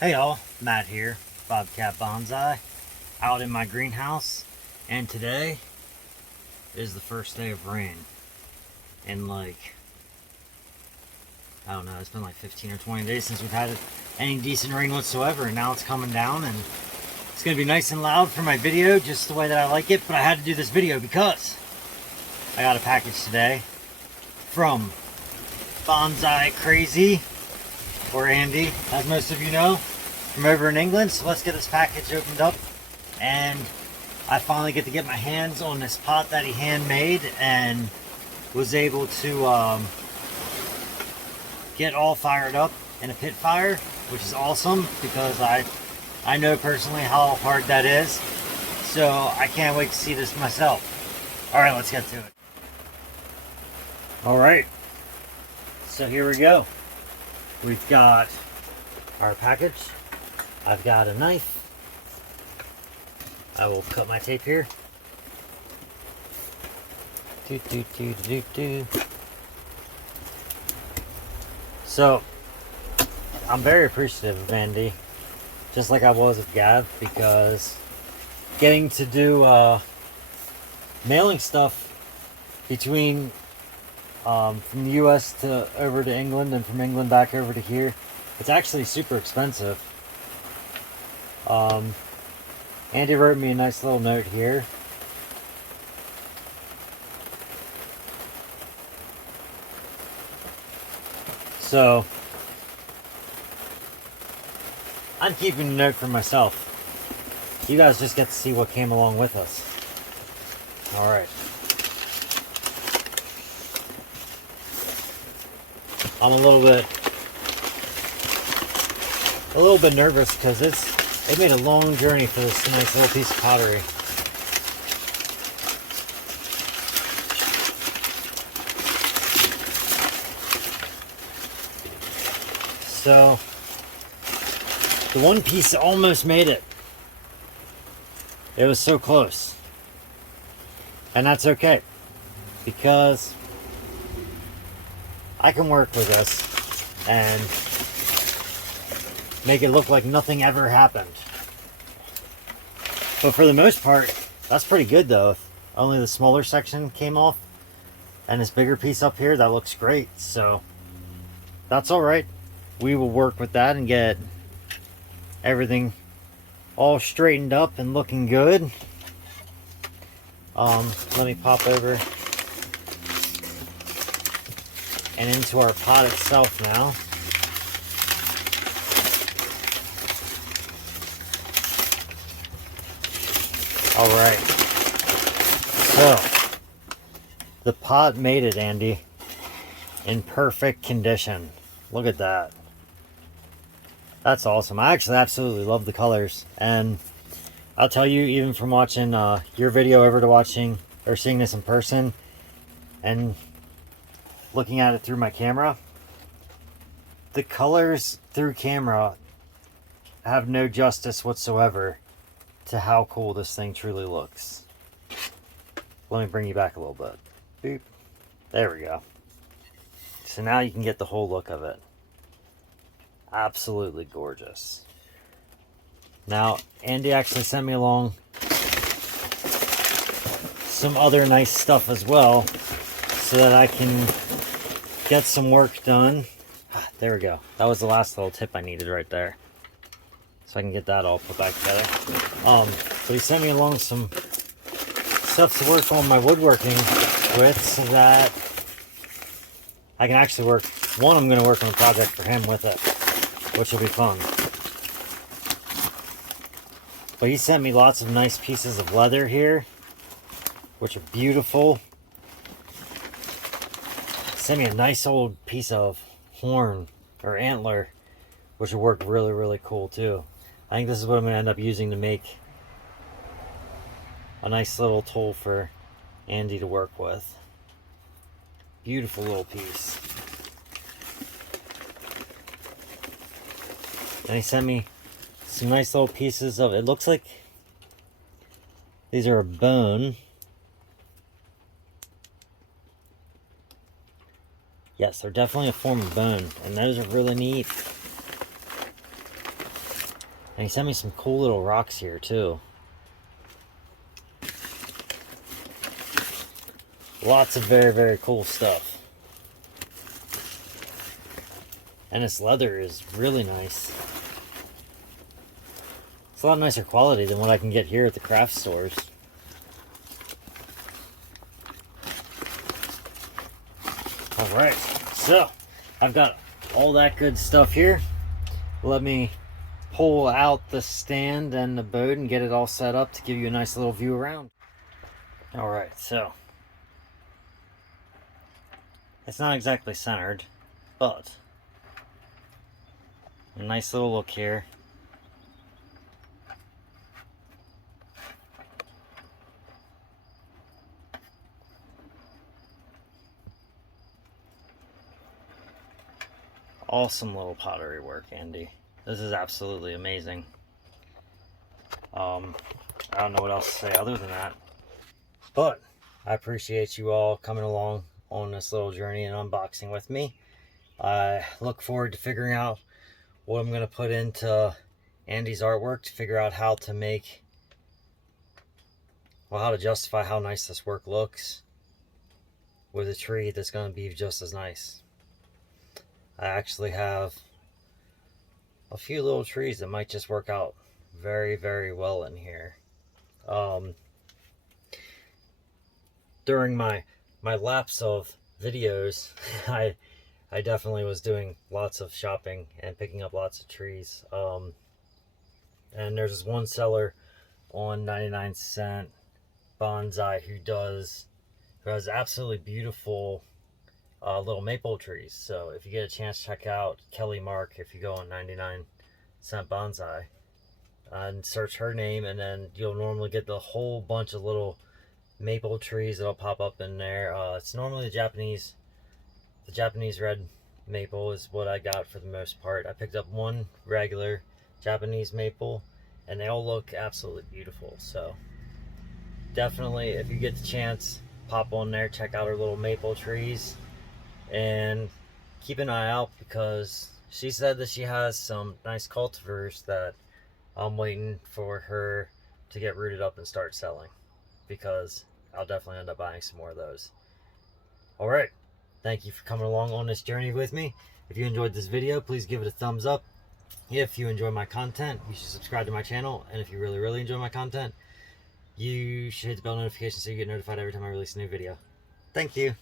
Hey y'all, Matt here, Bobcat Bonsai, out in my greenhouse, and today is the first day of rain. And I don't know, it's been like 15 or 20 days since we've had any decent rain whatsoever, and now it's coming down, and it's going to be nice and loud for my video, just the way that I like it. But I had to do this video because I got a package today from Bonsai Crazy, or Andy, as most of you know, from over in England. So let's get this package opened up, and I finally get to get my hands on this pot that he handmade and was able to get all fired up in a pit fire, which is awesome because I know personally how hard that is. So I can't wait to see this myself. All right, let's get to it. All right, so here we go. We've got our package. I've got a knife. I will cut my tape here. So, I'm very appreciative of Andy, just like I was of Gav, because getting to do mailing stuff between from the US to over to England and from England back over to here, it's actually super expensive. Andy wrote me a nice little note here. So I'm keeping a note for myself. You guys just get to see what came along with us. All right. I'm a little bit nervous because it made a long journey for this nice little piece of pottery. So the one piece almost made it. It was so close. And that's okay, because I can work with this and make it look like nothing ever happened. But for the most part, that's pretty good though. Only the smaller section came off, and this bigger piece up here, that looks great. So that's all right. We will work with that and get everything all straightened up and looking good. Let me pop over and into our pot itself now. All right, so the pot made it, Andy, in perfect condition. Look at that. That's awesome. I actually absolutely love the colors, and I'll tell you, even from watching your video over to watching or seeing this in person and looking at it through my camera, the colors through camera have no justice whatsoever to how cool this thing truly looks. Let me bring you back a little bit. Boop. There we go. So now you can get the whole look of it. Absolutely gorgeous. Now, Andy actually sent me along some other nice stuff as well, so that I can get some work done. There we go. That was the last little tip I needed right there, so I can get that all put back together. But he sent me along some stuff to work on my woodworking with, so that I can actually work. One, I'm going to work on a project for him with it, which will be fun. But he sent me lots of nice pieces of leather here, which are beautiful. Sent me a nice old piece of horn or antler, which will work really, really cool too. I think this is what I'm going to end up using to make a nice little tool for Andy to work with. Beautiful little piece. And he sent me some nice little pieces of, it looks like these are a bone. Yes, they're definitely a form of bone, and those are really neat. And he sent me some cool little rocks here too. Lots of very, very cool stuff. And this leather is really nice. It's a lot nicer quality than what I can get here at the craft stores. Alright, so I've got all that good stuff here. Let me pull out the stand and the boat and get it all set up to give you a nice little view around. Alright, so it's not exactly centered, but a nice little look here. Awesome little pottery work, Andy. This is absolutely amazing. I don't know what else to say other than that. But I appreciate you all coming along on this little journey and unboxing with me. I look forward to figuring out what I'm going to put into Andy's artwork to figure out how to make, well, how to justify how nice this work looks with a tree that's going to be just as nice. I actually have a few little trees that might just work out very, very well in here. During my lapse of videos, I definitely was doing lots of shopping and picking up lots of trees. And there's this one seller on 99-cent Bonsai who has absolutely beautiful little maple trees. So if you get a chance, check out Kelly Mark if you go on 99-cent Bonsai and search her name, and then you'll normally get the whole bunch of little maple trees that'll pop up in there. It's normally the Japanese red maple is what I got for the most part. I picked up one regular Japanese maple and they all look absolutely beautiful. So definitely, if you get the chance, pop on there, check out her little maple trees, and keep an eye out because she said that she has some nice cultivars that I'm waiting for her to get rooted up and start selling, because I'll definitely end up buying some more of those. Alright, thank you for coming along on this journey with me. If you enjoyed this video, please give it a thumbs up. If you enjoy my content, you should subscribe to my channel, and if you really, really enjoy my content, you should hit the bell notification so you get notified every time I release a new video. Thank you.